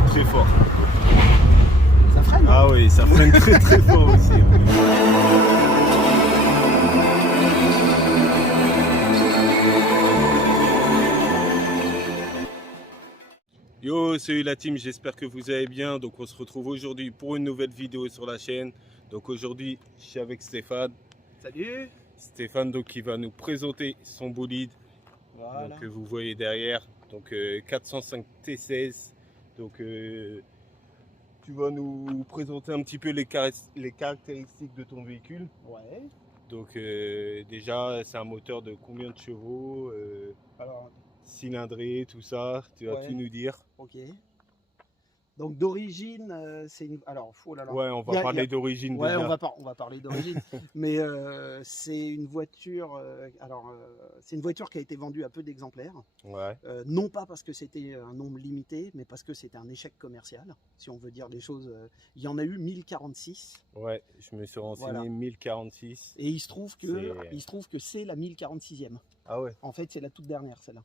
très très fort. Ça freine. Ah oui, ça freine très très fort aussi. Yo, salut la team, j'espère que vous allez bien. Donc on se retrouve aujourd'hui pour une nouvelle vidéo sur la chaîne. Donc aujourd'hui, je suis avec Stéphane. Salut. Stéphane donc qui va nous présenter son bolide. Voilà. Donc vous voyez derrière, donc 405 T16. Donc tu vas nous présenter un petit peu les caractéristiques de ton véhicule. Ouais. Donc déjà, c'est un moteur de combien de chevaux, Alors, cylindré, tout ça, tu vas Ouais. tout nous dire. ok. Donc d'origine, c'est une. Alors, oh là là. Ouais, on Il y va a- parler d'origine Ouais, déjà. on va parler d'origine. Mais c'est une voiture. C'est une voiture qui a été vendue à peu d'exemplaires. Ouais, Non pas parce que c'était un nombre limité, mais parce que c'était un échec commercial. Si on veut dire les choses, il y en a eu 1046. ouais, je me suis renseigné, Voilà. 1046. Et il se trouve que c'est la 1046e. Ah ouais, En fait, c'est la toute dernière, celle-là.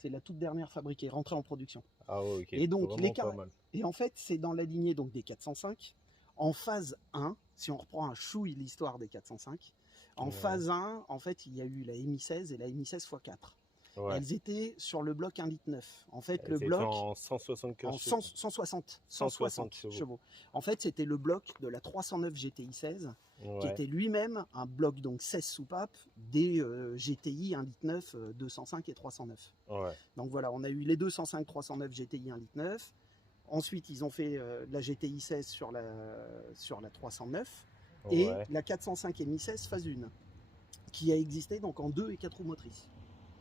C'est la toute dernière fabriquée, rentrée en production. ah ouais, ok. Et donc, Vraiment pas mal. Et en fait, c'est dans la lignée donc, des 405. En phase 1, si on reprend un chouille l'histoire des 405, en Ouais. phase 1, en fait, il y a eu la Mi 16 et la Mi 16 x4. Ouais. Elles étaient sur le bloc 1,9 litre. En fait, le C'était bloc en 175 en chevaux. 160 chevaux. En fait, c'était le bloc de la 309 GTI 16, qui Ouais. était lui-même un bloc donc 16 soupapes des GTI 1,9 litre 205 et 309. Ouais. Donc voilà, on a eu les 205 309 GTI 1,9 litre. Ensuite, ils ont fait la GTI 16 sur la 309 et Ouais. la 405 Mi 16 phase 1, qui a existé donc en 2 et 4 roues motrices.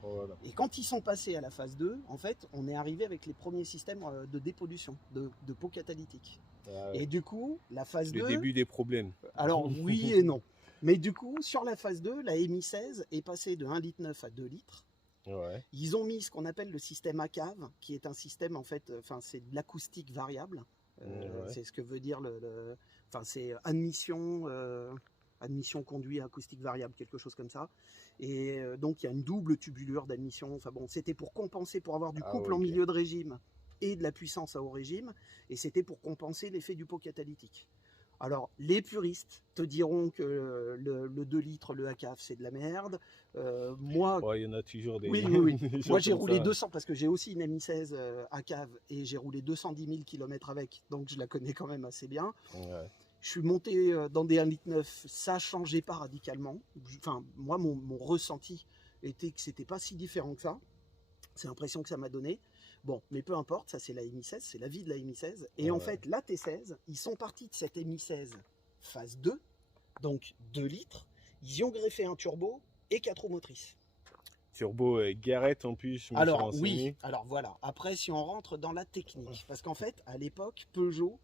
Voilà. Et quand ils sont passés à la phase 2, en fait, on est arrivé avec les premiers systèmes de dépollution, de pots catalytiques. Ah ouais. Et du coup, la phase Le 2... début des problèmes. Alors oui et non. Mais du coup, sur la phase 2, la Mi 16 est passée de 1,9 litre à 2 litres. Ouais. Ils ont mis ce qu'on appelle le système ACAV, qui est un système, en fait, c'est de l'acoustique variable. Ouais. C'est ce que veut dire c'est admission conduit acoustique variable, quelque chose comme ça. Et donc, il y a une double tubulure d'admission. Enfin bon, c'était pour compenser, pour avoir du couple en milieu de régime et de la puissance à haut régime. Et c'était pour compenser l'effet du pot catalytique. Alors, les puristes te diront que le 2 litres, le ACAV, c'est de la merde. Moi, Ouais, il y en a toujours des. oui. des gens Moi, j'ai comme roulé ça. 200 parce que j'ai aussi une Mi 16 ACAV et j'ai roulé 210 000 km avec, donc je la connais quand même assez bien. Ouais. Je suis monté dans des 1,9 litre, ça changeait pas radicalement. Enfin, moi, mon ressenti était que c'était pas si différent que ça. C'est l'impression que ça m'a donné. Bon, mais peu importe, ça c'est la Mi 16, c'est la vie de la Mi 16. Et en fait, la T16, ils sont partis de cette Mi 16 phase 2, donc 2 litres. Ils y ont greffé un turbo et 4 roues motrices. Turbo Garrett en plus, je me suis Alors renseigné. oui, alors voilà. Après, si on rentre dans la technique, parce qu'en fait, à l'époque, Peugeot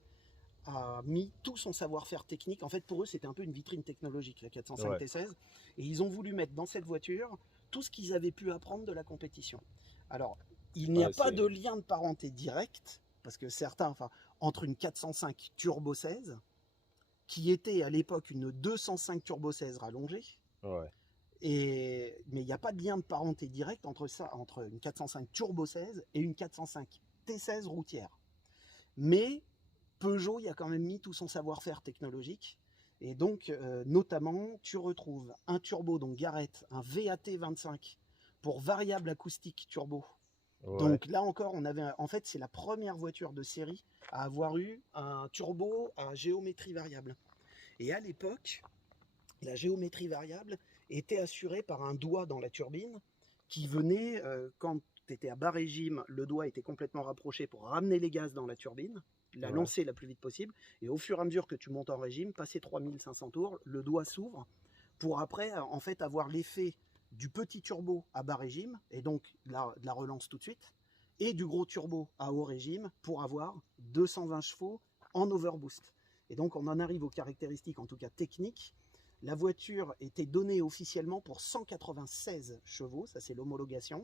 a mis tout son savoir-faire technique. En fait, pour eux, c'était un peu une vitrine technologique, la 405 Ouais. T16. Et ils ont voulu mettre dans cette voiture tout ce qu'ils avaient pu apprendre de la compétition. Alors, il n'y a pas de lien de parenté direct, parce que certains, entre une 405 Turbo 16, qui était à l'époque une 205 Turbo 16 rallongée, Ouais. mais il n'y a pas de lien de parenté direct entre une 405 Turbo 16 et une 405 T16 routière. Mais Peugeot y a quand même mis tout son savoir-faire technologique. Et donc, notamment, tu retrouves un turbo, donc Garrett, un VAT 25 pour variable acoustique turbo. Ouais. Donc là encore, en fait, c'est la première voiture de série à avoir eu un turbo à géométrie variable. Et à l'époque, la géométrie variable était assurée par un doigt dans la turbine qui venait, quand tu étais à bas régime, le doigt était complètement rapproché pour ramener les gaz dans la turbine, la lancer la plus vite possible, et au fur et à mesure que tu montes en régime, passer 3500 tours, le doigt s'ouvre pour après en fait avoir l'effet du petit turbo à bas régime, et donc de la relance tout de suite, et du gros turbo à haut régime pour avoir 220 chevaux en overboost. Et donc on en arrive aux caractéristiques, en tout cas techniques. La voiture était donnée officiellement pour 196 chevaux, ça c'est l'homologation,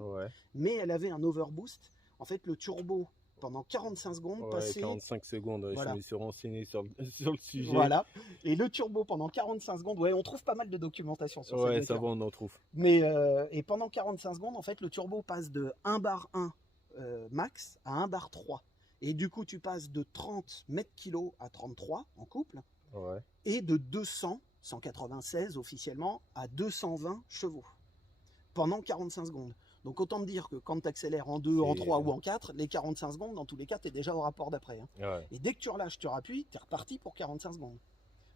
mais elle avait un overboost. En fait, le turbo, pendant 45 secondes, passait... 45 secondes, voilà. Je me suis renseigné sur le sujet. Voilà, et le turbo pendant 45 secondes, on trouve pas mal de documentation sur cette voiture. Ça va, on en trouve. Mais, et pendant 45 secondes, en fait, le turbo passe de 1 bar 1 max à 1 bar 3. Et du coup, tu passes de 30 mètres kilos à 33 en couple, Ouais. et de 196 officiellement à 220 chevaux pendant 45 secondes. Donc autant te dire que quand tu accélères en 2, en 3 ou en 4, les 45 secondes, dans tous les cas, tu es déjà au rapport d'après. Hein. Ouais. Et dès que tu relâches, tu rappuies, tu es reparti pour 45 secondes.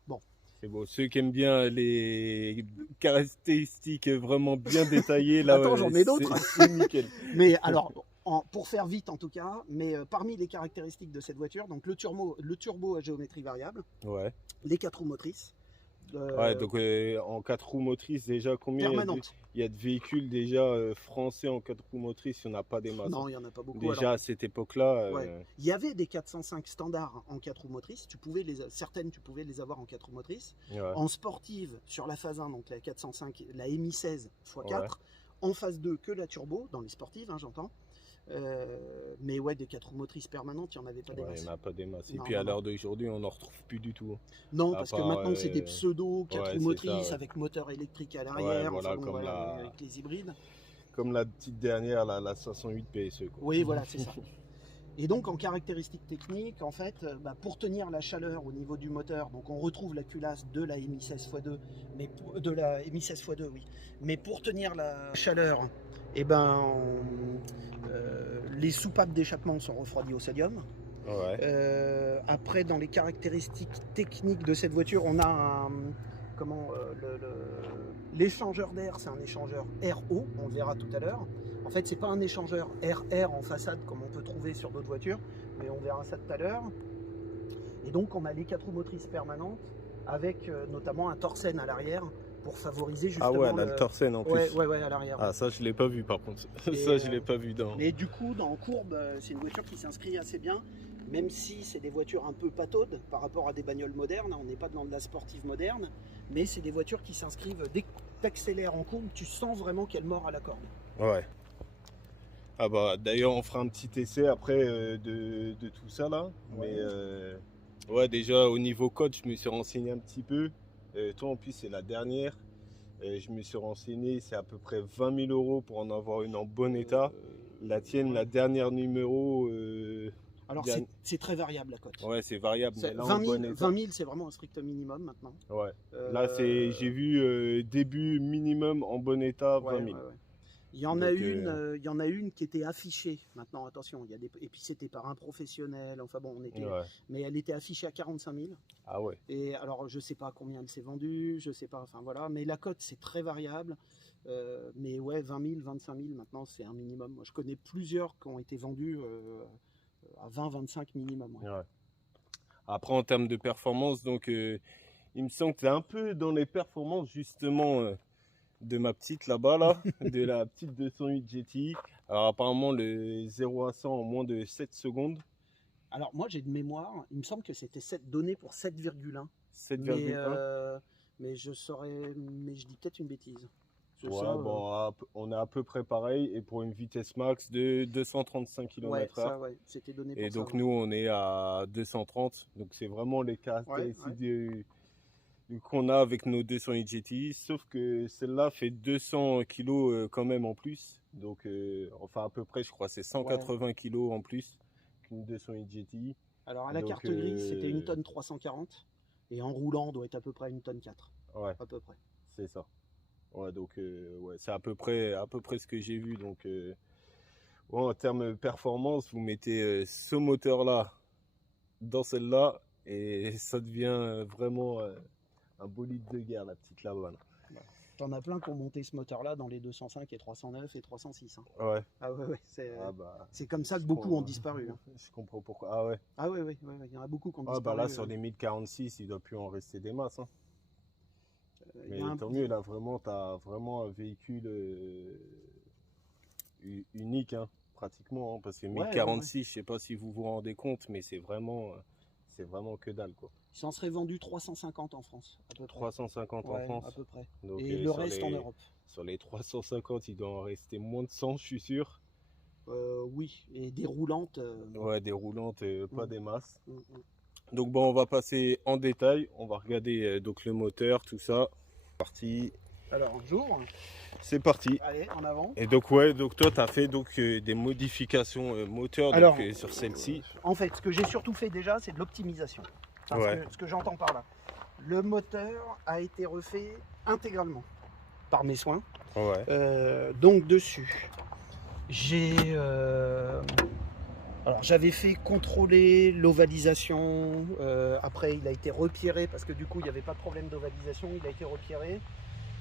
Bon. C'est beau. Ceux qui aiment bien les caractéristiques vraiment bien détaillées, là, Attends, j'en ai d'autres. c'est nickel. Mais alors, pour faire vite en tout cas, mais parmi les caractéristiques de cette voiture, donc le turbo à géométrie variable, Ouais. les 4 roues motrices. Ouais, donc en 4 roues motrices, déjà, combien Permanente. il y a de véhicules déjà français en 4 roues motrices? Il n'y en a pas des masses. Non, il n'y en a pas beaucoup. Déjà Alors, à cette époque-là. ouais. Il y avait des 405 standards en 4 roues motrices. Certaines, tu pouvais les avoir en 4 roues motrices. Ouais. En sportive, sur la phase 1, donc la 405, la MI 16 x4. Ouais. En phase 2, que la turbo, dans les sportives, hein, j'entends. Mais ouais, des 4 roues motrices permanentes, il n'y en avait pas des Ouais, masses. il n'y en a pas des masses. Et Non, puis non, à non. l'heure d'aujourd'hui, on n'en retrouve plus du tout. Non, À parce que part, maintenant c'est des pseudo 4 ouais, roues c'est motrices ça, ouais. avec moteur électrique à l'arrière, Ouais, voilà, enfin bon, comme voilà, la- avec les hybrides. Comme la petite dernière, la 508 PSE. Quoi. Oui, voilà, c'est ça. Et donc en caractéristiques techniques, en fait, pour tenir la chaleur au niveau du moteur, donc on retrouve la culasse de la MI 16x2, de la MI 16x2, oui. Mais pour tenir la chaleur, les soupapes d'échappement sont refroidies au sodium. Ouais. Après, dans les caractéristiques techniques de cette voiture, on a l'échangeur d'air, c'est un échangeur RO, on le verra tout à l'heure. En fait, c'est pas un échangeur RR en façade comme on peut trouver sur d'autres voitures, mais on verra ça tout à l'heure. Et donc, on a les 4 roues motrices permanentes avec notamment un Torsen à l'arrière pour favoriser justement. Ah ouais, elle a le Torsen en plus. Ouais, à l'arrière. Ah, ça, je l'ai pas vu par contre. Et, ça, je l'ai pas vu dans. Mais du coup, en courbe, c'est une voiture qui s'inscrit assez bien, même si c'est des voitures un peu pataudes par rapport à des bagnoles modernes. On n'est pas dans de la sportive moderne, mais c'est des voitures qui s'inscrivent. Dès que tu accélères en courbe, tu sens vraiment qu'elle mord à la corde. Ouais. Ah bah, d'ailleurs, on fera un petit essai après de tout ça là. Ouais. Mais ouais, déjà au niveau code, je me suis renseigné un petit peu. Toi, en plus, c'est la dernière. Je me suis renseigné, c'est à peu près 20 000 € pour en avoir une en bon état. La tienne, la dernière numéro. Alors c'est très variable la cote. Ouais, c'est variable. Mais là, 20 000, en bon état. 20 000 c'est vraiment un strict minimum maintenant. Ouais. Là, j'ai vu début minimum en bon état 20 000. Ouais. Il y en a une qui était affichée. Maintenant, attention, et puis c'était par un professionnel. Enfin bon, mais elle était affichée à 45 000. Ah ouais. Et alors, je sais pas combien elle s'est vendue, je sais pas. Enfin voilà, mais la cote c'est très variable. Mais ouais, 20 000, 25 000 maintenant, c'est un minimum. Moi, je connais plusieurs qui ont été vendus à 20-25 minimum. Ouais. Ouais. Après, en termes de performance, donc, il me semble que c'est un peu dans les performances justement de ma petite là-bas, là, de la petite 208 GTI. Alors apparemment, le 0 à 100 en moins de 7 secondes. Alors moi, j'ai de mémoire, il me semble que c'était donné pour 7,1. 7,1. Mais je dis peut-être une bêtise. Ouais, bon, on est à peu près pareil, et pour une vitesse max de 235 km/h. Ouais, c'était donné pour et ça. donc nous, on est à 230, donc c'est vraiment les caractéristiques qu'on a avec nos 208 GTI, sauf que celle-là fait 200 kg quand même en plus, donc enfin à peu près, je crois, c'est 180 kg en plus qu'une 208 GTI. Alors à la carte grise, c'était 1 tonne 340, et en roulant, doit être à peu près 1 tonne 4. Ouais, à peu près. C'est ça. Ouais, donc ouais, c'est à peu près ce que j'ai vu. Donc en termes de performance, vous mettez ce moteur-là dans celle-là et ça devient vraiment un bolide de guerre, la petite là-bas. Ouais. T'en as plein qui ont monté ce moteur-là dans les 205 et 309 et 306. Hein. Ouais. Ah ouais, c'est comme ça que beaucoup ont disparu. Hein. Je comprends pourquoi. Ah ouais. Ah ouais, il y en a beaucoup qui ont disparu. Ah bah là, sur les 1046, il doit plus en rester des masses. Hein. Mais tant mieux, là, vraiment, tu as vraiment un véhicule unique, hein, pratiquement. Hein, parce que 1046, je sais pas si vous vous rendez compte, mais c'est vraiment que dalle, quoi. Il s'en serait vendu 350 en France, à peu près. 350 en France. À peu près. Donc, et le reste en Europe. Sur les 350, il doit en rester moins de 100, je suis sûr. Oui, et des roulantes. Ouais, des roulantes, pas des masses. Donc bon, on va passer en détail. On va regarder donc le moteur, tout ça. Parti. Alors, jour. C'est parti. Allez, en avant. Et donc ouais, donc toi tu as fait donc des modifications moteurs Alors, sur celle-ci. En fait, ce que j'ai surtout fait déjà, c'est de l'optimisation. Enfin, Ouais. ce que j'entends par là. Le moteur a été refait intégralement par mes soins. Ouais. Donc dessus, j'avais fait contrôler l'ovalisation. Après, il a été repierré parce que du coup, il n'y avait pas de problème d'ovalisation. Il a été repierré.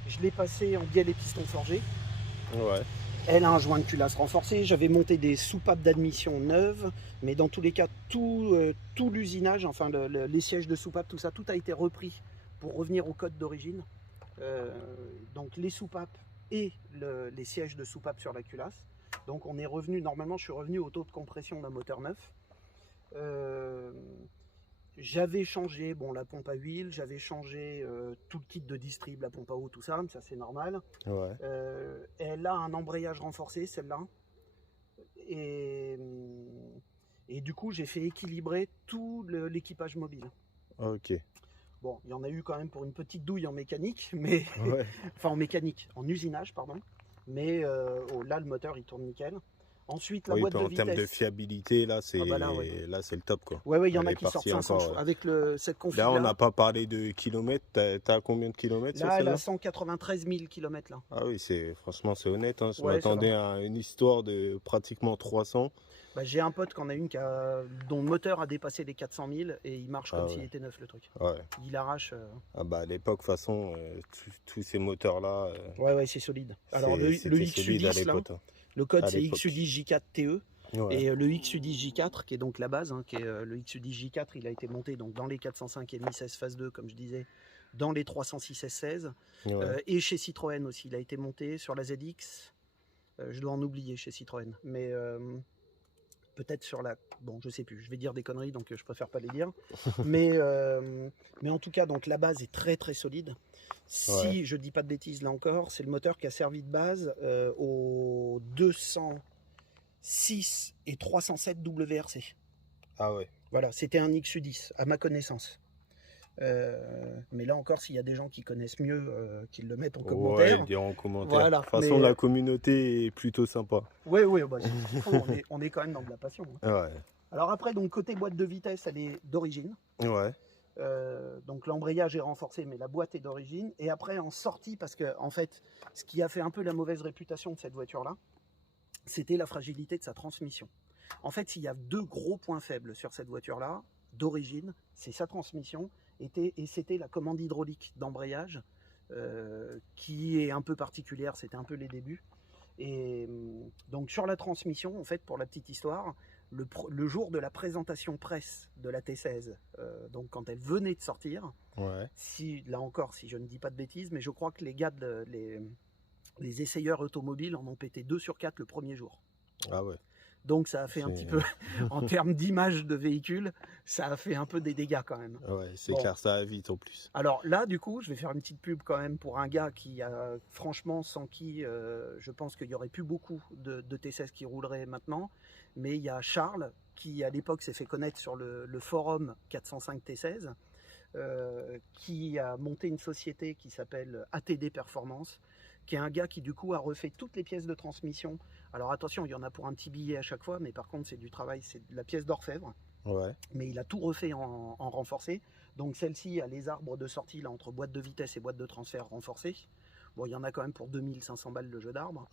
Je l'ai passé en bielle et piston forgé. Ouais. Elle a un joint de culasse renforcé. J'avais monté des soupapes d'admission neuves, mais dans tous les cas, tout l'usinage, enfin les sièges de soupapes, tout ça, tout a été repris pour revenir au code d'origine. Donc les soupapes et les sièges de soupapes sur la culasse. Donc on est revenu, normalement je suis revenu au taux de compression d'un moteur neuf. J'avais changé la pompe à huile, j'avais changé tout le kit de distrib, la pompe à eau, tout ça, ça c'est normal. Ouais. Elle a un embrayage renforcé, celle-là. Et du coup, j'ai fait équilibrer tout l'équipage mobile. Ok. Bon, il y en a eu quand même pour une petite douille en mécanique, mais Ouais. enfin en usinage, pardon. Mais là, le moteur, il tourne nickel. Ensuite, la boîte de vitesse. En termes de fiabilité, là, c'est là, c'est le top, quoi. Ouais, il y en a qui sortent 500 chevaux avec cette config. Là, on n'a pas parlé de kilomètres. T'as combien de kilomètres là, elle a 193 000 km là. Ah oui, franchement, c'est honnête. Hein. Je m'attendais à une histoire de pratiquement 300. J'ai un pote qui en a une dont le moteur a dépassé les 400 000 et il marche comme s'il était neuf, le truc. Ouais. Il arrache. À l'époque, de toute façon, tous ces moteurs-là. Ouais, c'est solide. Alors le XU10, là, le code c'est XU10J4TE. Ouais. Et le XU10J4, qui est donc la base, qui est le XU10J4, il a été monté donc dans les 405 MI16 phase 2, comme je disais, dans les 306 S16, et chez Citroën aussi. Il a été monté sur la ZX. Je dois en oublier chez Citroën, mais peut-être sur la... Bon, je sais plus, je vais dire des conneries, donc je préfère pas les dire. mais en tout cas, donc la base est très très solide. Si je dis pas de bêtises, là encore, c'est le moteur qui a servi de base aux 206 et 307 WRC. Ah ouais. Voilà, c'était un XU10, à ma connaissance. Mais là encore, s'il y a des gens qui connaissent mieux, qu'ils le mettent en commentaire. Ouais, diront en commentaire. Voilà, de toute façon, la communauté est plutôt sympa. Oui, on est quand même dans de la passion. Ouais. Alors après, donc côté boîte de vitesse, elle est d'origine. Ouais. Donc l'embrayage est renforcé, mais la boîte est d'origine. Et après, en sortie, parce que en fait, ce qui a fait un peu la mauvaise réputation de cette voiture-là, c'était la fragilité de sa transmission. En fait, s'il y a deux gros points faibles sur cette voiture-là, d'origine, c'est sa transmission et c'était la commande hydraulique d'embrayage qui est un peu particulière, c'était un peu les débuts. Et donc sur la transmission, en fait, pour la petite histoire, le jour de la présentation presse de la T16, donc quand elle venait de sortir, là encore, si je ne dis pas de bêtises, mais je crois que les gars, les essayeurs automobiles en ont pété 2 sur 4 le premier jour. Ah ouais. Donc ça a fait un petit peu, en termes d'image de véhicule, ça a fait un peu des dégâts quand même. Ouais, c'est clair, ça va vite en plus. Alors là, du coup, je vais faire une petite pub quand même pour un gars qui a, franchement, sans qui je pense qu'il y aurait plus beaucoup de T16 qui rouleraient maintenant. Mais il y a Charles qui, à l'époque, s'est fait connaître sur le forum 405 T16, qui a monté une société qui s'appelle ATD Performance, qui est un gars qui du coup a refait toutes les pièces de transmission. Alors attention, il y en a pour un petit billet à chaque fois, mais par contre c'est du travail, c'est de la pièce d'orfèvre. Ouais. Mais il a tout refait en renforcé. Donc celle-ci a les arbres de sortie là, entre boîte de vitesse et boîte de transfert renforcée. Bon, il y en a quand même pour 2500 balles le jeu d'arbres.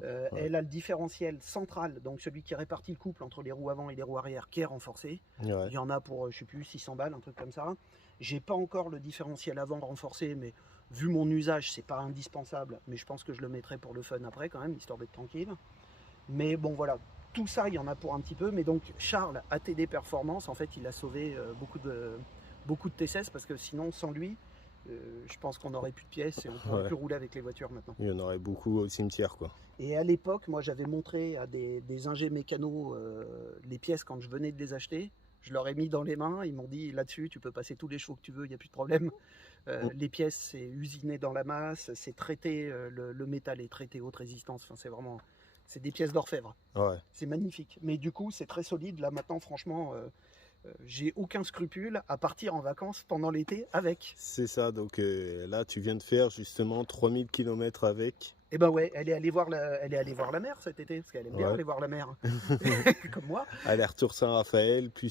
Elle a le différentiel central, donc celui qui répartit le couple entre les roues avant et les roues arrière, qui est renforcé. Il y en a pour, je sais plus, 600 balles, un truc comme ça. J'ai pas encore le différentiel avant renforcé, mais vu mon usage, c'est pas indispensable. Mais je pense que je le mettrai pour le fun après quand même, histoire d'être tranquille. Mais bon, voilà. Tout ça, il y en a pour un petit peu. Mais donc, Charles, ATD Performance, en fait, il a sauvé beaucoup de T16 parce que sinon, sans lui, je pense qu'on n'aurait plus de pièces et on ne pourrait plus rouler avec les voitures maintenant. Il y en aurait beaucoup au cimetière, quoi. Et à l'époque, moi, j'avais montré à des ingés mécanos les pièces quand je venais de les acheter. Je leur ai mis dans les mains. Ils m'ont dit, là-dessus, tu peux passer tous les chevaux que tu veux, il n'y a plus de problème. Les pièces, c'est usiné dans la masse, c'est traité, le métal est traité haute résistance. Enfin, c'est vraiment... C'est des pièces d'orfèvre. C'est magnifique. Mais du coup, c'est très solide. Là, maintenant, franchement, j'ai aucun scrupule à partir en vacances pendant l'été avec. C'est ça, donc là tu viens de faire justement 3000 km avec. Et ben ouais, elle est allée voir la mer cet été, parce qu'elle aime bien Ouais. aller voir la mer, comme moi. Aller-retour Saint-Raphaël, puis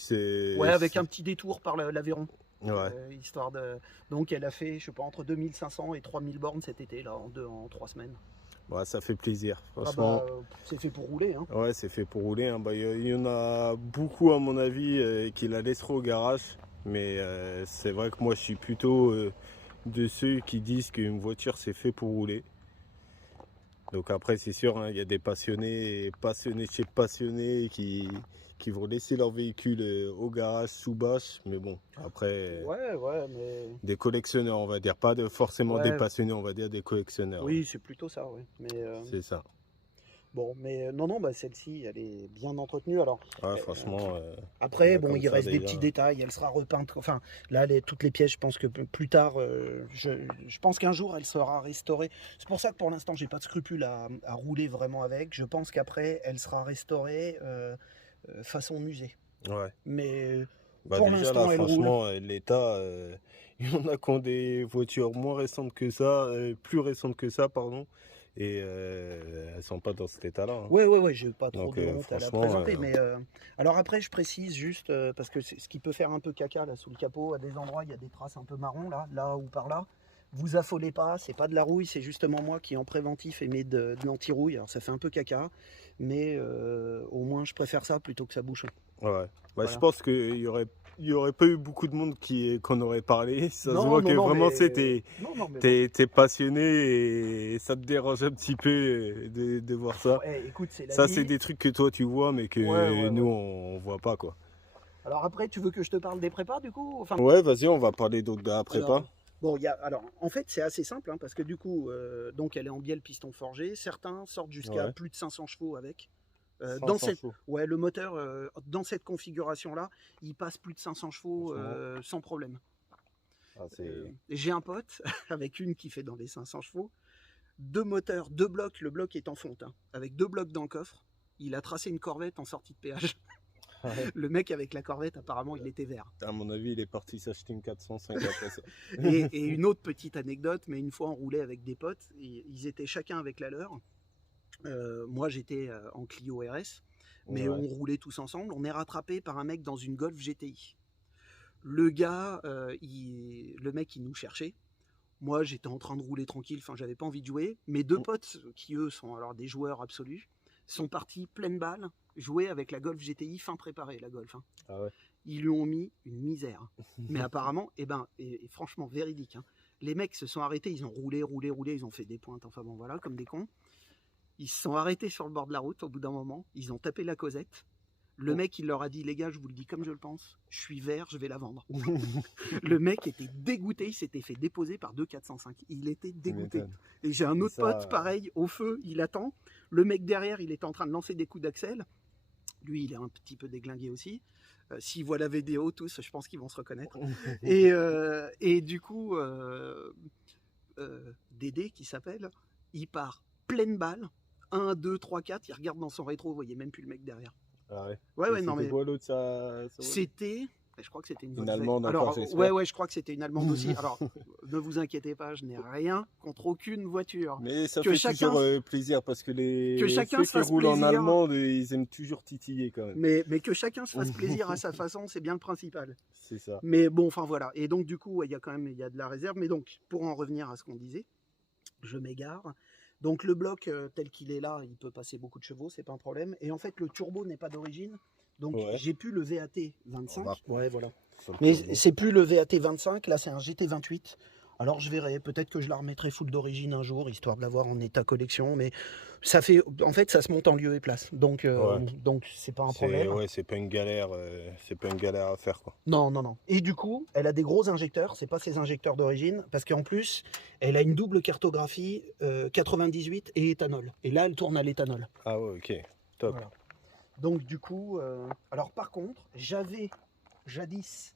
Ouais, avec un petit détour par l'Aveyron. Ouais. Histoire de... Donc elle a fait, je sais pas, entre 2500 et 3000 bornes cet été, là, en 3 semaines. Ouais, ça fait plaisir, Ah franchement. bah, c'est fait pour rouler, hein. Ouais, c'est fait pour rouler, hein. Bah, il y en a beaucoup, à mon avis, qui la laisseront au garage. Mais c'est vrai que moi, je suis plutôt de ceux qui disent qu'une voiture, c'est fait pour rouler. Donc après, c'est sûr, hein, il y a des passionnés de chez passionnés qui vont laisser leur véhicule au garage sous bâche. Mais bon, après, Ouais, mais... des collectionneurs, on va dire. Pas forcément Ouais. des passionnés, on va dire des collectionneurs. Oui, c'est plutôt ça, oui. Mais C'est ça. bon, mais non, bah, celle-ci, elle est bien entretenue. Alors, Ouais, franchement. après, bon, comme il ça, reste des déjà. petits détails. Elle sera repeinte. Enfin, là, toutes les pièces, je pense que plus tard, je pense qu'un jour, elle sera restaurée. C'est pour ça que pour l'instant, j'ai pas de scrupule à rouler vraiment avec. Je pense qu'après, elle sera restaurée façon musée. Ouais. Mais Bah pour déjà l'instant, là, elle roule. franchement, l'état, il y en a qui ont des voitures moins récentes que ça, plus récentes que ça, pardon, et elles sont pas dans cet état-là, hein. Ouais, j'ai pas trop Donc, de honte à la franchement, présenter. Mais alors après, je précise juste, parce que c'est ce qui peut faire un peu caca là sous le capot, à des endroits, il y a des traces un peu marron là ou par là. Vous affolez pas, c'est pas de la rouille, c'est justement moi qui en préventif émet de l'anti-rouille. Alors ça fait un peu caca, mais au moins je préfère ça plutôt que ça bouche. ouais. Bah, Voilà. je pense il y aurait pas eu beaucoup de monde qu'on aurait parlé. Ça se Non, voit non, que non, vraiment, mais... Non, mais bon. t'es passionné et ça te dérange un petit peu de voir ça. Ouais, écoute, c'est la Ça, vie. c'est des trucs que toi tu vois, mais que Ouais. nous, on voit pas, quoi. Alors après, tu veux que je te parle des prépas du coup? Enfin, Ouais, vas-y, on va parler d'autres de la prépa. alors, bon, alors, en fait, c'est assez simple, hein, parce que du coup, donc elle est en bielle piston forgé. Certains sortent jusqu'à Ouais. plus de 500 chevaux avec. 500 chevaux. Ouais, le moteur, dans cette configuration-là, il passe plus de 500 chevaux sans problème. Ah, J'ai un pote avec une qui fait dans les 500 chevaux. 2 moteurs, 2 blocs, le bloc est en fonte, hein, avec 2 blocs dans le coffre. Il a tracé une Corvette en sortie de péage. Le mec avec la Corvette, apparemment, il était vert. À mon avis, il est parti s'acheter une 405 après ça. Et une autre petite anecdote, mais une fois on roulait avec des potes, ils étaient chacun avec la leur. Moi j'étais en Clio RS, mais Ouais. on roulait tous ensemble. On est rattrapé par un mec dans une Golf GTI. Le gars, le mec il nous cherchait. Moi j'étais en train de rouler tranquille, enfin j'avais pas envie de jouer. Mes 2 potes, qui eux sont alors des joueurs absolus, sont partis pleine balle jouer avec la Golf GTI fin préparée, la Golf, hein. Ah ouais. Ils lui ont mis une misère. Mais apparemment, et franchement véridique, hein, les mecs se sont arrêtés, ils ont roulé, ils ont fait des pointes, enfin bon voilà, comme des cons. Ils se sont arrêtés sur le bord de la route au bout d'un moment, ils ont tapé la causette. Le mec, il leur a dit, les gars, je vous le dis comme je le pense, je suis vert, je vais la vendre. Le mec était dégoûté, il s'était fait déposer par 2 405. Il était dégoûté. Et j'ai un autre pote, pareil, au feu, il attend. Le mec derrière, il est en train de lancer des coups d'axel. Lui, il est un petit peu déglingué aussi. S'ils voient la vidéo, tous, je pense qu'ils vont se reconnaître. Et du coup, Dédé, qui s'appelle, il part pleine balle. 1, 2, 3, 4, il regarde dans son rétro, vous voyez même plus le mec derrière. Ah ouais. Ouais, non mais. Quoi l'autre, ça C'était. Je crois que c'était une Allemande. Alors, ouais, je crois que c'était une Allemande aussi. Alors, ne vous inquiétez pas, je n'ai rien contre aucune voiture. Mais ça fait toujours plaisir parce que ceux qui roulent en allemande, ils aiment toujours titiller quand même. Mais que chacun se fasse plaisir à sa façon, c'est bien le principal. C'est ça. Mais bon, enfin voilà. Et donc du coup, il y a de la réserve. Mais donc, pour en revenir à ce qu'on disait, je m'égare. Donc le bloc tel qu'il est là, il peut passer beaucoup de chevaux, c'est pas un problème. Et en fait, le turbo n'est pas d'origine. Donc j'ai plus le VAT 25. Ouais, voilà. Mais c'est plus le VAT 25, là c'est un GT 28. Alors je verrai, peut-être que je la remettrai full d'origine un jour, histoire de l'avoir en état collection, mais ça fait, en fait ça se monte en lieu et place, donc c'est pas un problème. Ouais, c'est pas une galère, à faire quoi. Non. Et du coup, elle a des gros injecteurs, c'est pas ses injecteurs d'origine, parce qu'en plus, elle a une double cartographie 98 et éthanol. Et là, elle tourne à l'éthanol. Ah ouais, ok, top. Voilà. Donc du coup, alors par contre, j'avais jadis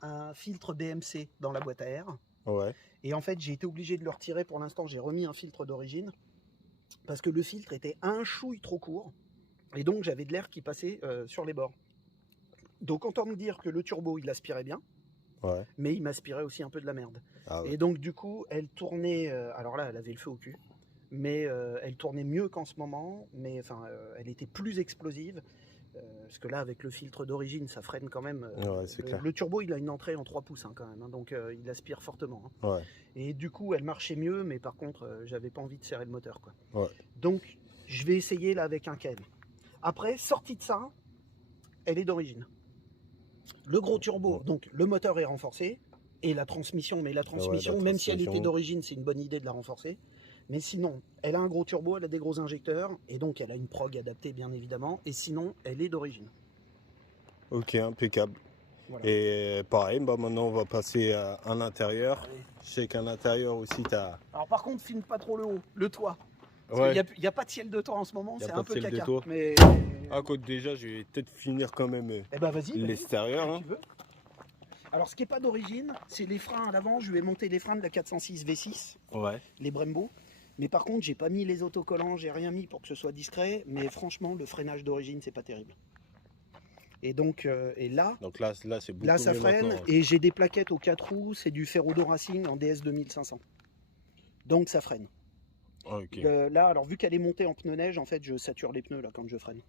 un filtre BMC dans la boîte à air. Ouais. Et en fait, j'ai été obligé de le retirer. Pour l'instant, j'ai remis un filtre d'origine parce que le filtre était un chouille trop court. Et donc, j'avais de l'air qui passait sur les bords. Donc autant me dire que le turbo, il aspirait bien, mais il m'aspirait aussi un peu de la merde. Et donc du coup, elle tournait, alors là, elle avait le feu au cul, mais elle tournait mieux qu'en ce moment, mais enfin, elle était plus explosive. Parce que là, avec le filtre d'origine, ça freine quand même. Le turbo, il a une entrée en 3 pouces quand même, donc il aspire fortement. Et du coup, elle marchait mieux, mais par contre, j'avais pas envie de serrer le moteur, quoi. Donc, je vais essayer là avec un KM. Après, sortie de ça, elle est d'origine. Le gros turbo, donc le moteur est renforcé, et la transmission, mais la transmission, même si elle était d'origine, c'est une bonne idée de la renforcer. Mais sinon, elle a un gros turbo, elle a des gros injecteurs, et donc elle a une prog adaptée bien évidemment, et sinon, elle est d'origine. Ok, impeccable. Voilà. Et pareil, maintenant on va passer à l'intérieur. Je sais qu'à l'intérieur aussi, tu as... Alors par contre, filme pas trop le haut, le toit. Il n'y a pas de ciel de toit en ce moment, c'est un peu caca. Mais... Ah, quoi, déjà, je vais peut-être finir quand même l'extérieur. Vas-y, tu veux. Alors ce qui n'est pas d'origine, c'est les freins à l'avant. Je vais monter les freins de la 406 V6, les Brembo. Mais par contre, j'ai pas mis les autocollants, j'ai rien mis pour que ce soit discret. Mais franchement, le freinage d'origine, c'est pas terrible. Et donc, là c'est beaucoup là, ça mieux freine. maintenant. Et j'ai des plaquettes aux 4 roues, c'est du Ferrodo Racing en DS 2500. Donc ça freine. Là, alors vu qu'elle est montée en pneu neige, en fait, je sature les pneus là quand je freine.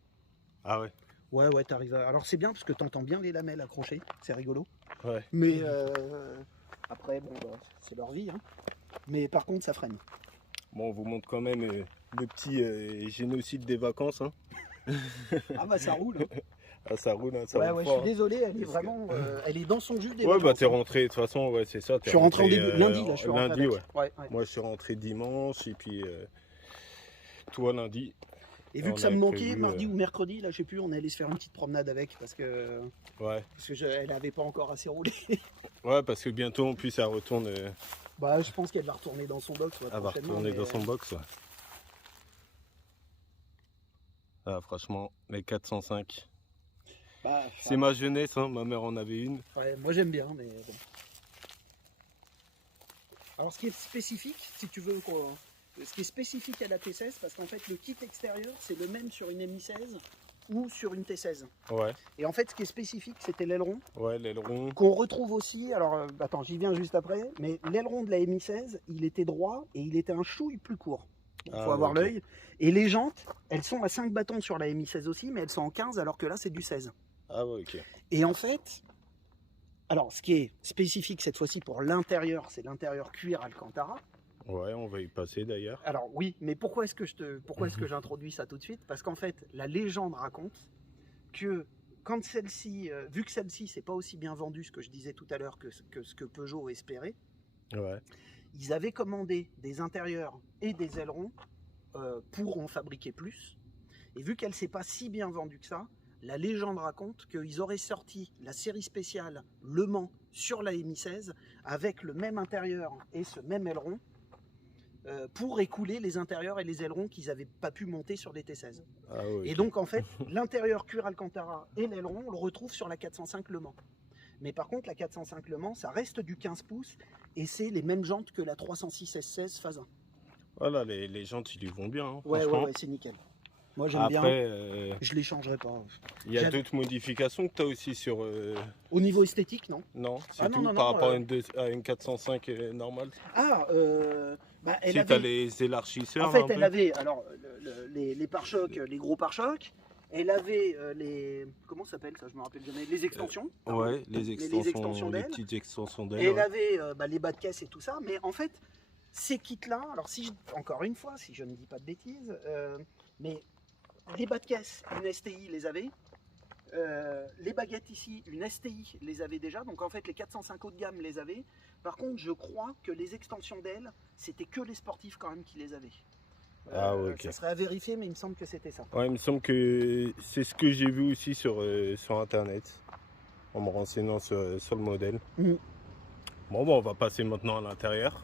Ah ouais. Ouais, t'arrives à... Alors c'est bien parce que t'entends bien les lamelles accrochées, c'est rigolo. Ouais. Mais après, bon, c'est leur vie. Mais par contre, ça freine. Bon, on vous montre quand même le petit génocide des vacances. Ah bah ça roule. Ah, ça roule, ça roule fort. Je suis désolé, elle est vraiment, elle est dans son jus des vacances. Bah t'es rentré, de toute façon, c'est ça. Je suis rentré en début, lundi, là, je suis rentré. Moi, je suis rentré dimanche, et puis toi, lundi. Et vu que ça me manquait, mardi ou mercredi, là, je sais plus, on est allé se faire une petite promenade avec, parce que elle avait pas encore assez roulé. Parce que bientôt, en plus, elle retourne... Bah, je pense qu'elle va retourner dans son box. Elle va retourner dans son box, Ah, franchement, les 405... c'est ma jeunesse, ma mère en avait une. Ouais, moi j'aime bien, mais bon. Alors ce qui est spécifique, si tu veux, ce qui est spécifique à la T16, parce qu'en fait le kit extérieur c'est le même sur une MI16 ou sur une T16. Et en fait ce qui est spécifique c'était l'aileron. L'aileron. Qu'on retrouve aussi, alors attends j'y viens juste après, mais l'aileron de la MI16 il était droit et il était un chouille plus court. Il faut avoir l'œil. Et les jantes, elles sont à 5 bâtons sur la MI16 aussi, mais elles sont en 15 alors que là c'est du 16. Et en fait, alors ce qui est spécifique cette fois-ci pour l'intérieur, c'est l'intérieur cuir Alcantara. On va y passer d'ailleurs. Alors oui, mais pourquoi est-ce que j'introduis ça tout de suite? Parce qu'en fait, la légende raconte que quand celle-ci, vu que celle-ci c'est pas aussi bien vendue, ce que je disais tout à l'heure, que ce que Peugeot espérait, ils avaient commandé des intérieurs et des ailerons pour en fabriquer plus. Et vu qu'elle s'est pas si bien vendue que ça, la légende raconte qu'ils auraient sorti la série spéciale Le Mans sur la MI16 avec le même intérieur et ce même aileron pour écouler les intérieurs et les ailerons qu'ils n'avaient pas pu monter sur les T16. Et donc en fait, l'intérieur cuir Alcantara et l'aileron, on le retrouve sur la 405 Le Mans. Mais par contre, la 405 Le Mans, ça reste du 15 pouces et c'est les mêmes jantes que la 306 S16 phase 1. Voilà, les jantes, ils lui vont bien. Ouais, c'est nickel. Moi j'aime bien, je les changerai pas. Il y a d'autres modifications que tu as aussi sur... Au niveau esthétique, non. Non, c'est tout par rapport à une 405 normale. Elle avait... tu as les élargisseurs. En fait, elle avait les pare-chocs, les gros pare-chocs. Elle avait les... Comment ça s'appelle ça? Je me rappelle jamais. Les extensions. Les extensions d'ailes. Les petites extensions d'ailes. Et elle avait les bas de caisse et tout ça. Mais en fait, ces kits-là, alors encore une fois, si je ne dis pas de bêtises, mais... Les bas de caisse, une STI les avait. Les baguettes ici, une STI les avait déjà. Donc en fait, les 405 haut de gamme les avaient. Par contre, je crois que les extensions d'ailes, c'était que les sportifs quand même qui les avaient. Ça serait à vérifier, mais il me semble que c'était ça. Il me semble que c'est ce que j'ai vu aussi sur Internet, en me renseignant sur le modèle. Bon, on va passer maintenant à l'intérieur.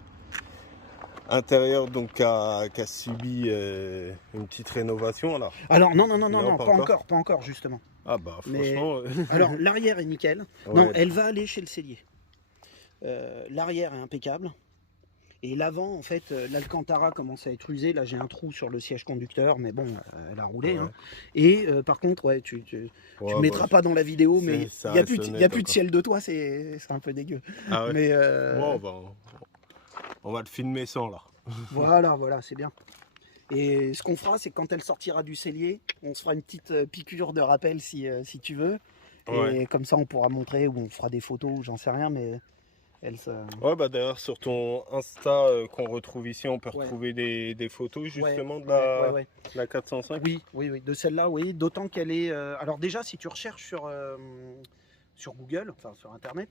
Intérieur donc qui a subi une petite rénovation alors. Alors non, pas encore justement. Ah bah franchement. Alors l'arrière est nickel. Non, elle va aller chez le sellier. L'arrière est impeccable. Et l'avant, en fait, l'Alcantara commence à être usé. Là, j'ai un trou sur le siège conducteur, mais bon, elle a roulé. Ouais. Hein. Et par contre, ouais, tu Ouais, mettras pas dans la vidéo, mais ça il n'y a reste plus, honnête, de ciel de toit, c'est un peu dégueu. Ah ouais. Mais Bon, on va le filmer sans là. voilà, c'est bien. Et ce qu'on fera, c'est que quand elle sortira du cellier, on se fera une petite piqûre de rappel si tu veux. Ouais. Et comme ça, on pourra montrer, ou on fera des photos, j'en sais rien, mais elle se... Ouais, bah d'ailleurs, sur ton Insta qu'on retrouve ici, on peut retrouver des photos justement de la 405. Oui, de celle-là, oui. D'autant qu'elle est... Alors déjà, si tu recherches sur Google, enfin sur Internet,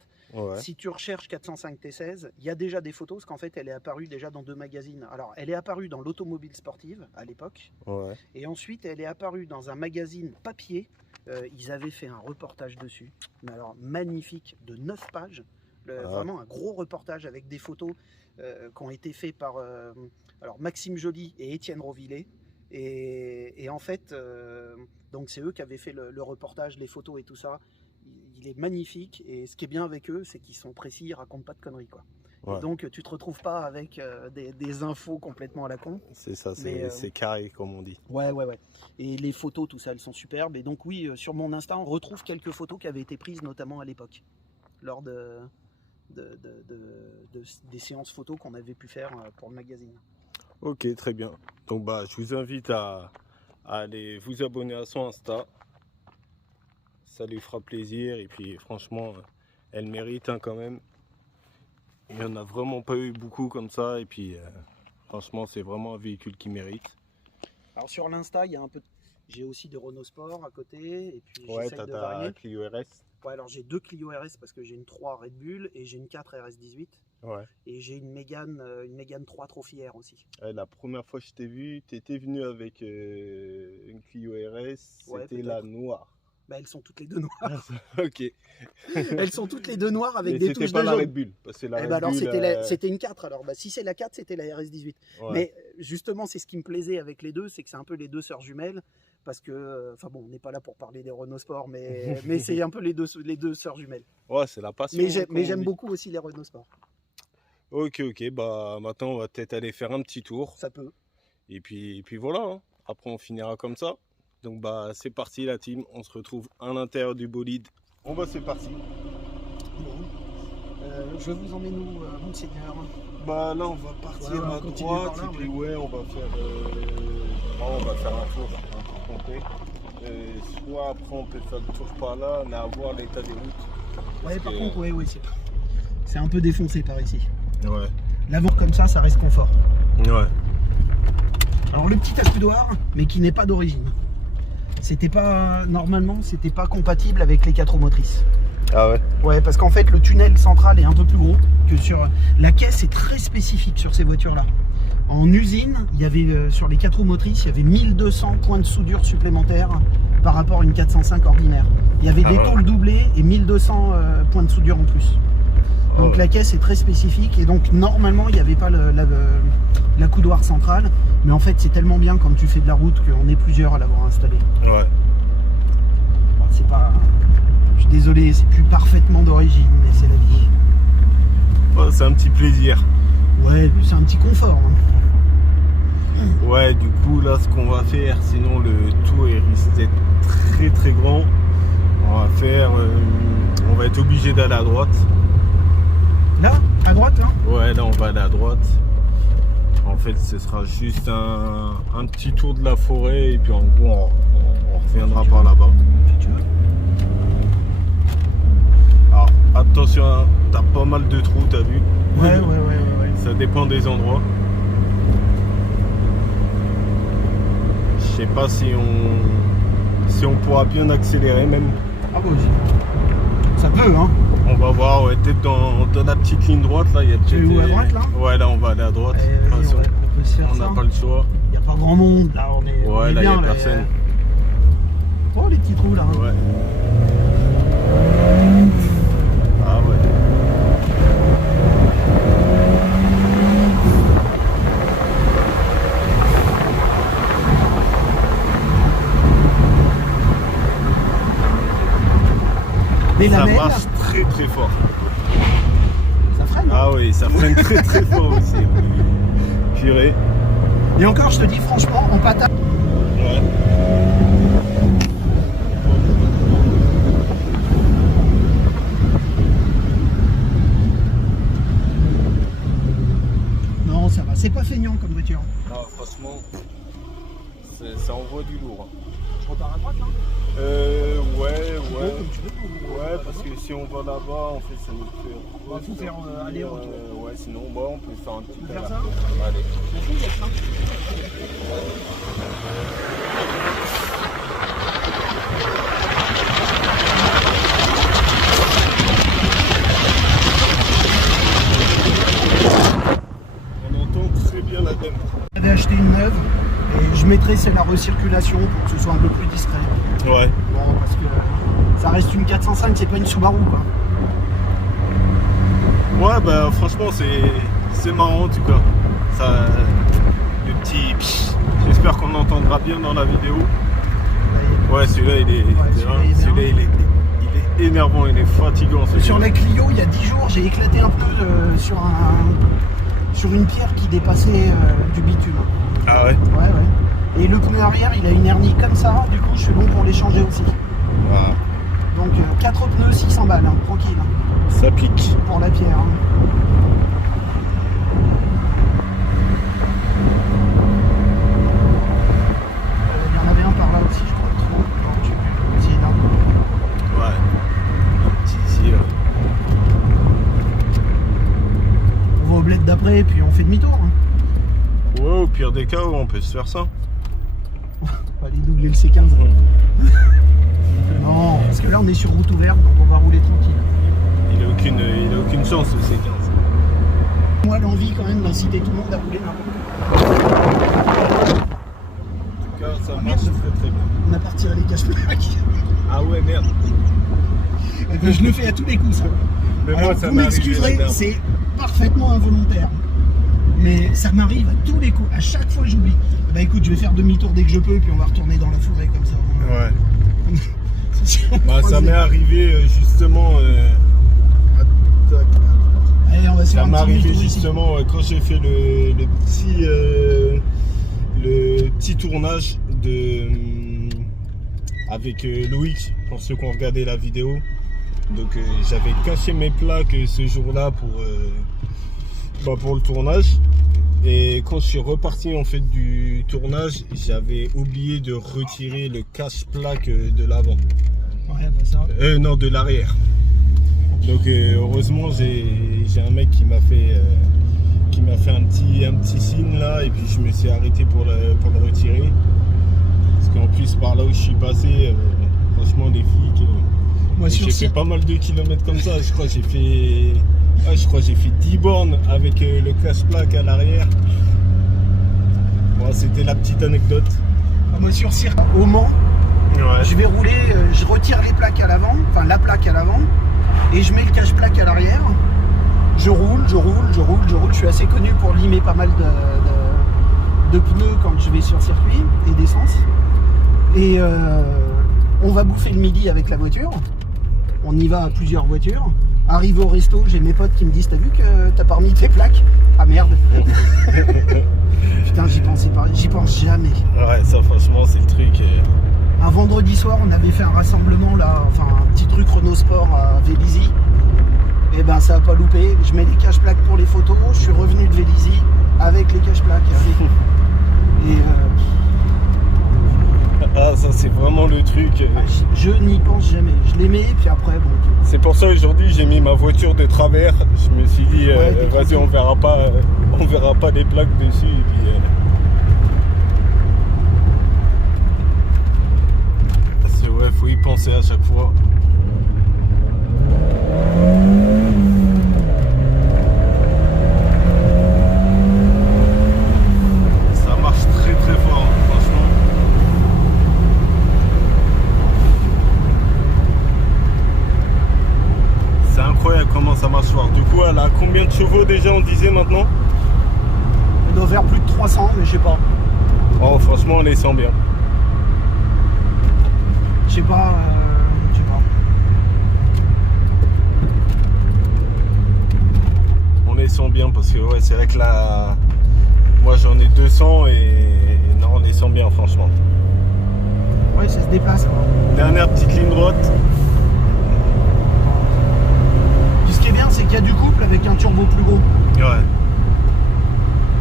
si tu recherches 405 T16, il y a déjà des photos, parce qu'en fait, elle est apparue déjà dans 2 magazines. Alors, elle est apparue dans l'automobile sportive, à l'époque. Ouais. Et ensuite, elle est apparue dans un magazine papier. Ils avaient fait un reportage dessus. Mais alors, magnifique, de 9 pages. Vraiment un gros reportage avec des photos qui ont été faits par alors Maxime Joly et Étienne Rovillet. Et en fait, donc c'est eux qui avaient fait le reportage, les photos et tout ça. Il est magnifique. Et ce qui est bien avec eux, c'est qu'ils sont précis, ils racontent pas de conneries, quoi. Ouais. Et donc tu te retrouves pas avec des infos complètement à la con. C'est ça, c'est carré comme on dit. Ouais. Et les photos, tout ça, elles sont superbes. Et donc oui, sur mon Insta, on retrouve quelques photos qui avaient été prises notamment à l'époque, lors des séances photos qu'on avait pu faire pour le magazine. Ok, très bien. Donc bah je vous invite à aller vous abonner à son Insta. Ça lui fera plaisir et puis franchement elle mérite quand même. Il n'y en a vraiment pas eu beaucoup comme ça et puis franchement c'est vraiment un véhicule qui mérite. Alors sur l'Insta il y a un peu, j'ai aussi des Renault Sport à côté et puis t'as ta Clio RS. Ouais, alors j'ai 2 Clio RS parce que j'ai une 3 Red Bull et j'ai une 4 RS18. Ouais. Et j'ai une Mégane 3 Trophy R aussi. La première fois que je t'ai vu, tu étais venu avec une Clio RS, c'était la noire. Bah, elles sont toutes les deux noires. Ok. Elles sont toutes les deux noires avec des touches de jaune. C'était pas la Red Bull. Parce que la Red Bull, c'était une 4 alors. Bah, si c'est la 4, c'était la RS18. Ouais. Mais justement, c'est ce qui me plaisait avec les deux, c'est que c'est un peu les deux sœurs jumelles. Parce que, enfin bon, on n'est pas là pour parler des Renault Sport, mais c'est un peu les deux sœurs jumelles. Ouais, c'est la passion. Mais j'aime beaucoup aussi les Renault Sport. Ok, bah maintenant on va peut-être aller faire un petit tour. Ça peut. Et puis voilà, hein. Après on finira comme ça. Donc bah c'est parti la team, on se retrouve à l'intérieur du bolide. Bon bah c'est parti. Bon. Je vous emmène où, monseigneur? Bah là on va partir à droite et puis on va faire un tour complet. Soit après on peut faire le tour par là, mais à voir l'état des routes. Ouais, par contre, oui, c'est un peu défoncé par ici. Ouais. L'avant comme ça reste confort. Ouais. Alors le petit accoudoir, mais qui n'est pas d'origine. Normalement, c'était pas compatible avec les 4 roues motrices. Ah ouais. Ouais, parce qu'en fait, le tunnel central est un peu plus gros que sur... La caisse est très spécifique sur ces voitures-là. En usine, il y avait sur les 4 roues motrices, il y avait 1200 points de soudure supplémentaires par rapport à une 405 ordinaire. Il y avait des tôles doublées et 1200 points de soudure en plus. Donc la caisse est très spécifique et donc normalement il n'y avait pas l'accoudoir central, mais en fait c'est tellement bien quand tu fais de la route qu'on est plusieurs à l'avoir installé. Ouais. Bon, c'est pas... Je suis désolé, c'est plus parfaitement d'origine, mais c'est la vie. Oh, c'est un petit plaisir. Ouais, c'est un petit confort. Hein. Ouais, du coup là ce qu'on va faire, sinon le tour risque d'être très très grand. On va être obligé d'aller à droite. Là, à droite là? Ouais, là on va aller à droite. En fait, ce sera juste un petit tour de la forêt et puis en gros, on reviendra par là-bas. Alors, attention, hein, t'as pas mal de trous, t'as vu? Ouais. Ça dépend des endroits. Je sais pas si on pourra bien accélérer même. Ah bon, ça peut, hein. On va voir, ouais, peut-être dans la petite ligne droite là, il y a peut-être. Tu veux à droite là? Ouais, là on va aller à droite. On n'a pas le choix. Il n'y a pas grand monde là, on est. Ouais, là il n'y a personne. Oh, les petits trous là. Ouais. Ah ouais. Les ça lamelles, marche très très fort. freine. Ah oui, ça freine très très fort aussi. Purée. Et encore, je te dis franchement, en patate. Ouais. Non, ça va. C'est pas feignant comme voiture. Non, franchement, ça envoie du lourd. Je repars à droite là. Ouais. Comme tu veux, Ouais, parce que si on va là-bas, en fait, ça nous fait. On va tout faire aller-retour. Ouais, sinon, on peut faire un petit On peut peu. faire ça. Allez. Merci, il y a ça. On entend très bien la dème. J'avais acheté une neuve et je mettrais c'est la recirculation pour que ce soit un peu plus discret. Ouais. Bon, parce que ça reste une 405, c'est pas une Subaru quoi. Ouais, bah franchement, c'est marrant en tout cas. Ça, le petit psh, j'espère qu'on entendra bien dans la vidéo. Ouais, celui-là, il est énervant, il est fatigant. Sur la Clio, il y a 10 jours, j'ai éclaté un pneu sur une pierre qui dépassait du bitume. Ah ouais? Ouais. Et le pneu arrière, il a une hernie comme ça, du coup je suis bon pour les changer aussi. Wow. Donc 4 pneus, 600 balles, hein, tranquille. Ça pique. Pour la pierre. Hein. Il y en avait un par là aussi, je crois, trop. Donc c'est énorme. Ouais. Un petit ici. On va au bled d'après et puis on fait demi-tour. Hein. Ouais, au pire des cas, on peut se faire ça. On va aller doubler le C15. Non, parce que là on est sur route ouverte, donc on va rouler tranquille. Il a aucune chance le C15. Moi l'envie quand même d'inciter tout le monde à rouler n'importe. En tout cas, ça marche très bien. On a pas retiré les cache-plaques. Ah ouais, merde. Je le fais à tous les coups ça. Mais Alors, moi, ça vous m'arrive. m'excuserez, c'est parfaitement involontaire. Mais ça m'arrive à tous les coups, à chaque fois j'oublie. Bah écoute, je vais faire demi-tour dès que je peux, puis on va retourner dans la forêt comme ça. Ouais. Bah, ça m'est arrivé justement. Allez, on va se faire Ça un m'est petit arrivé demi-tour ici. justement quand j'ai fait le petit tournage avec Loïc, pour ceux qui ont regardé la vidéo. Donc j'avais caché mes plaques ce jour-là pour le tournage. Et quand je suis reparti en fait du tournage, j'avais oublié de retirer le cache-plaque de l'avant. Ouais, bah ça. Non, de l'arrière. Donc heureusement j'ai un mec qui m'a fait un petit signe là, et puis je me suis arrêté pour le retirer. Parce qu'en plus par là où je suis passé, franchement les flics, j'ai fait pas mal de kilomètres comme ça. Je crois que j'ai fait 10 bornes avec le cache-plaque à l'arrière. Bon, c'était la petite anecdote. Moi sur Cirque, au Mans, Ouais. je vais rouler, je retire les plaques à l'avant, enfin la plaque à l'avant, et je mets le cache-plaque à l'arrière. Je roule. Je suis assez connu pour limer pas mal de pneus quand je vais sur circuit et d'essence. Et on va bouffer le midi avec la voiture. On y va à plusieurs voitures. Arrivé au resto, j'ai mes potes qui me disent: t'as vu que t'as pas remis tes plaques? Ah merde. Putain, j'y pense jamais. Ouais, ça franchement c'est le truc. Un vendredi soir, on avait fait un rassemblement là, enfin un petit truc Renault Sport à Vélizy. Et ben ça a pas loupé. Je mets les cache-plaques pour les photos. Je suis revenu de Vélizy avec les cache-plaques. Et Ah, ça c'est vraiment le truc. je n'y pense jamais. Je les mets, puis après, bon. C'est pour ça aujourd'hui j'ai mis ma voiture de travers. Je me suis dit, vas-y, on verra pas les plaques dessus. Et puis, ouais, faut y penser à chaque fois. Ça marche très très fort, franchement. C'est incroyable comment ça marche fort. Du coup, elle a combien de chevaux déjà, on disait maintenant? Elle doit faire plus de 300, mais je sais pas. Oh, franchement, on les sent bien. Je sais pas. bien parce que ouais, c'est vrai que là, moi j'en ai 200 et non, on descend bien franchement. Ouais, ça se dépasse. Dernière petite ligne droite. Puis ce qui est bien, c'est qu'il y a du couple avec un turbo plus gros. Ouais.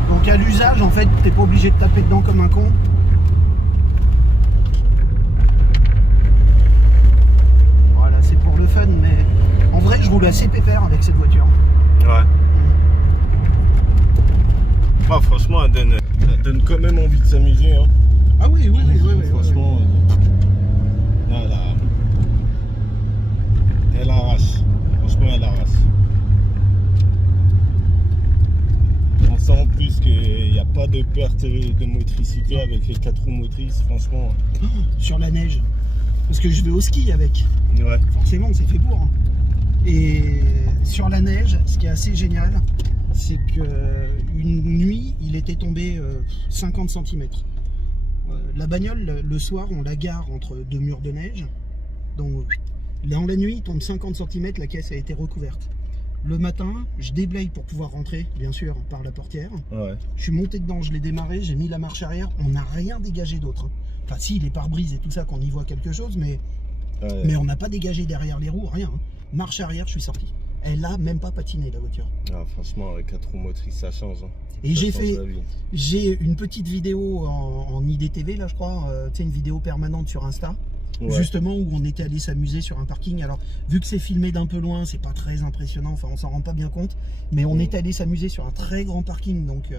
Donc à l'usage, en fait, t'es pas obligé de taper dedans comme un con. Voilà, c'est pour le fun, mais en vrai, je roule assez pépère avec cette voiture. Ouais. Ah, franchement, elle donne quand même envie de s'amuser. Hein. Ah oui, Franchement, elle arrache. Franchement, elle arrache. On sent en plus qu'il n'y a pas de perte de motricité avec les 4 roues motrices, franchement. Sur la neige. Parce que je vais au ski avec. Ouais. Forcément, c'est fait pour. Hein. Et sur la neige, ce qui est assez génial, c'est qu'une nuit, il était tombé 50 cm. La bagnole, le soir, on la gare entre deux murs de neige. Donc, dans la nuit, il tombe 50 cm, la caisse a été recouverte. Le matin, je déblaye pour pouvoir rentrer, bien sûr, par la portière. Ouais. Je suis monté dedans, je l'ai démarré, j'ai mis la marche arrière. On n'a rien dégagé d'autre. Hein. Enfin, si, les pare-brises et tout ça, qu'on y voit quelque chose, mais on n'a pas dégagé derrière les roues, rien. Hein. Marche arrière, je suis sorti. Elle a même pas patiné, la voiture. Ah, franchement, avec 4 roues motrices, ça change. Hein. Et j'ai une petite vidéo en IDTV, là, je crois, tu sais, une vidéo permanente sur Insta. Ouais. Justement où on était allé s'amuser sur un parking. Alors vu que c'est filmé d'un peu loin, c'est pas très impressionnant, enfin on s'en rend pas bien compte, mais on est allé s'amuser sur un très grand parking, donc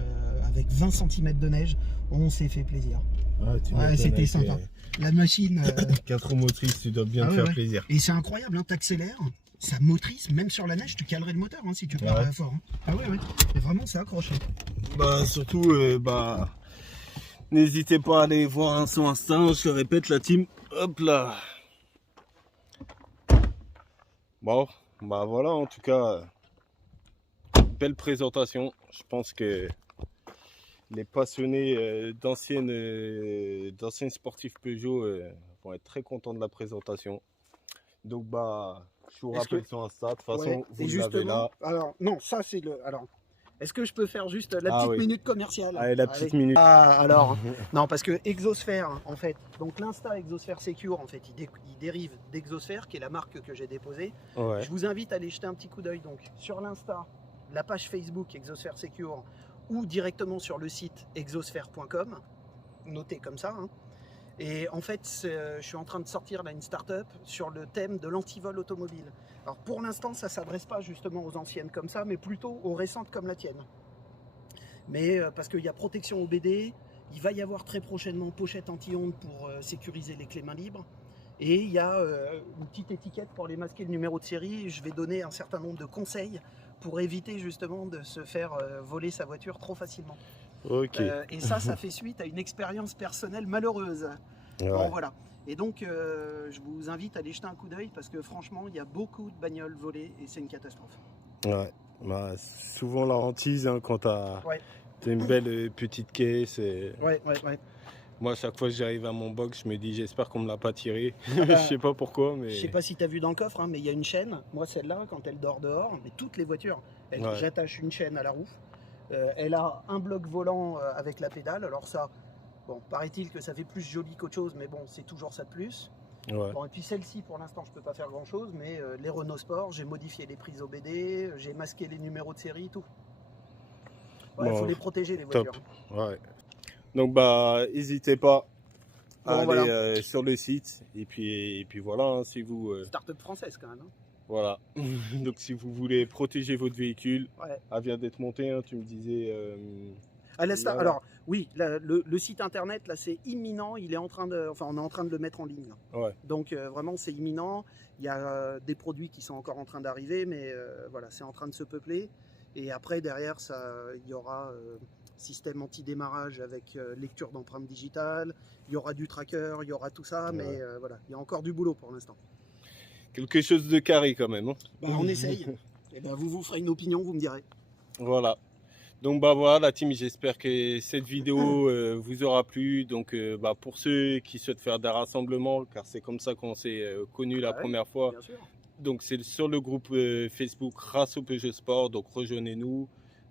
avec 20 cm de neige, on s'est fait plaisir. Ouais, c'était sympa. La machine 4 roues motrices, tu dois bien te faire plaisir. Et c'est incroyable, hein, t'accélères, ça motrice, même sur la neige tu calerais le moteur hein, si tu pars fort. Hein. Ah ouais, et vraiment c'est accroché. Bah surtout n'hésitez pas à aller voir son Insta, je répète la team. Hop là. Bon, bah voilà, en tout cas, belle présentation. Je pense que les passionnés d'anciennes sportifs Peugeot vont être très contents de la présentation. Donc bah, je vous rappelle son Insta. De toute façon, vous l'avez là. Alors non, ça c'est le. Alors. Est-ce que je peux faire juste la petite minute commerciale? Allez, la petite minute. Ah, alors, non, parce que Exosphère, en fait, donc l'Insta Exosphère Secure, en fait, il dérive d'Exosphère, qui est la marque que j'ai déposée. Ouais. Je vous invite à aller jeter un petit coup d'œil, donc, sur l'Insta, la page Facebook Exosphère Secure, ou directement sur le site exosphère.com, noté comme ça, hein. Et en fait, je suis en train de sortir là une start-up sur le thème de l'antivol automobile. Alors pour l'instant, ça ne s'adresse pas justement aux anciennes comme ça, mais plutôt aux récentes comme la tienne. Mais parce qu'il y a protection OBD, il va y avoir très prochainement pochette anti-ondes pour sécuriser les clés main libres. Et il y a une petite étiquette pour les masquer le numéro de série. Je vais donner un certain nombre de conseils pour éviter justement de se faire voler sa voiture trop facilement. Okay. Et ça fait suite à une expérience personnelle malheureuse. Ouais. Bon, voilà. Et donc, je vous invite à aller jeter un coup d'œil parce que franchement, il y a beaucoup de bagnoles volées et c'est une catastrophe. Ouais, bah, souvent la hantise hein, quand t'as une belle petite caisse. Et... Ouais. Moi, à chaque fois que j'arrive à mon box, je me dis j'espère qu'on me l'a pas tiré. Je sais pas pourquoi, mais. Je sais pas si tu as vu dans le coffre, hein, mais il y a une chaîne. Moi, celle-là, quand elle dort dehors, mais toutes les voitures, j'attache une chaîne à la roue. Elle a un bloc volant avec la pédale. Alors ça, bon, paraît-il que ça fait plus joli qu'autre chose, mais bon, c'est toujours ça de plus. Ouais. Bon, et puis celle-ci, pour l'instant, je peux pas faire grand-chose, mais les Renault Sport, j'ai modifié les prises OBD, j'ai masqué les numéros de série, tout. Il faut les protéger, les voitures. Ouais. Donc, bah, n'hésitez pas à aller sur le site. Et puis voilà, hein, si vous... Start-up française, quand même. Hein. Voilà. Donc, si vous voulez protéger votre véhicule, elle vient d'être montée, hein, tu me disais... Alors, oui, le site internet, là, c'est imminent. Il est en train de... Enfin, on est en train de le mettre en ligne. Là. Ouais. Donc, vraiment, c'est imminent. Il y a des produits qui sont encore en train d'arriver, mais voilà, c'est en train de se peupler. Et après, derrière, il y aura système anti-démarrage avec lecture d'empreintes digitales. Il y aura du tracker, il y aura tout ça, mais voilà, il y a encore du boulot pour l'instant. Quelque chose de carré quand même. Hein. Bah, on essaye. Et ben, vous ferez une opinion, vous me direz. Voilà. Donc bah voilà la team, j'espère que cette vidéo vous aura plu. Donc bah, pour ceux qui souhaitent faire des rassemblements, car c'est comme ça qu'on s'est connus la première fois. Donc c'est sur le groupe Facebook Rasso Peugeot Sport, donc rejoignez-nous.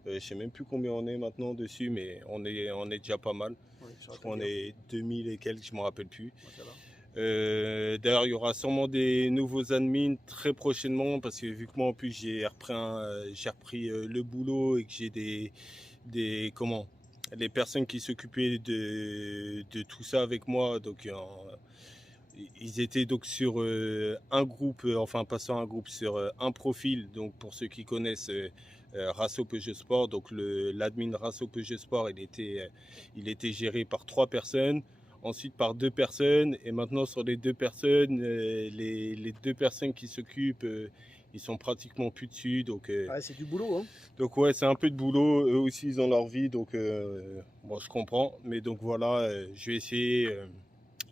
Je sais même plus combien on est maintenant dessus, mais on est déjà pas mal. Ouais, Je crois qu'on est 2000 et quelques, je ne me rappelle plus. Ouais, ça va. D'ailleurs, il y aura sûrement des nouveaux admins très prochainement parce que vu que moi en plus j'ai repris le boulot et que j'ai les personnes qui s'occupaient de tout ça avec moi, donc ils étaient donc sur un groupe, enfin pas sur un groupe, sur un profil. Donc pour ceux qui connaissent Rasso Peugeot Sport, donc l'admin Rasso Peugeot Sport, il était géré par 3 personnes. Ensuite par 2 personnes, et maintenant sur les 2 personnes, les 2 personnes qui s'occupent, ils sont pratiquement plus dessus. Donc, ouais, c'est du boulot. Hein. Donc ouais, c'est un peu de boulot. Eux aussi, ils ont leur vie, donc bon, je comprends. Mais donc voilà, je vais essayer,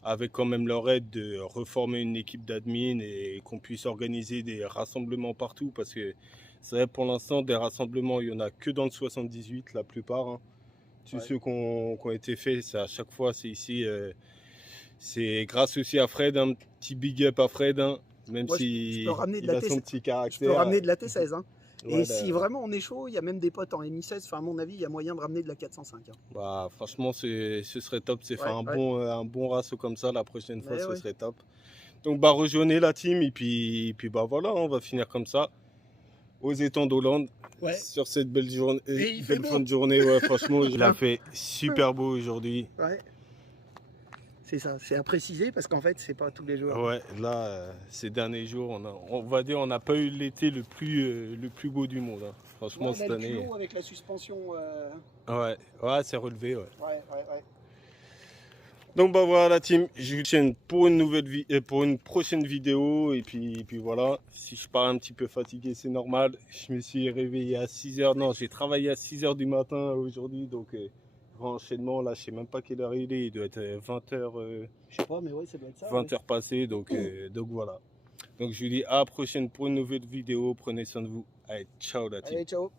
avec quand même leur aide, de reformer une équipe d'admin et qu'on puisse organiser des rassemblements partout. Parce que c'est vrai, pour l'instant, des rassemblements, il n'y en a que dans le 78, la plupart. Hein. Tous ceux qui ont été faits, à chaque fois, c'est ici. C'est grâce aussi à Fred, un petit big up à Fred, hein, même si il a son petit caractère. Je peux ramener de la T16. Hein. Ouais, et si vraiment on est chaud, il y a même des potes en MI16. Enfin, à mon avis, il y a moyen de ramener de la 405. Hein. Bah, franchement, ce serait top. C'est faire un bon rasso comme ça la prochaine fois, ce serait top. Donc, bah, rejoignez la team et puis bah voilà, on va finir comme ça. Aux étangs d'Hollande, sur cette belle journée, belle fin de journée. Ouais, franchement, il a fait super beau aujourd'hui. Ouais. C'est ça, c'est à préciser parce qu'en fait, c'est pas tous les jours. Ouais, là, ces derniers jours, on va dire, on n'a pas eu l'été le plus beau du monde. Hein. Franchement, cette année. Avec la suspension. Ouais, c'est relevé. Ouais. Ouais. Donc bah voilà la team, je vous tiens pour une prochaine vidéo et puis voilà, si je pars un petit peu fatigué c'est normal, je me suis réveillé à 6h, non j'ai travaillé à 6h du matin aujourd'hui donc enchaînement là je sais même pas quelle heure il doit être 20h, je sais pas mais ouais ça doit être ça. 20h passées donc voilà. Donc je vous dis à la prochaine pour une nouvelle vidéo, prenez soin de vous, allez ciao la team. Allez ciao.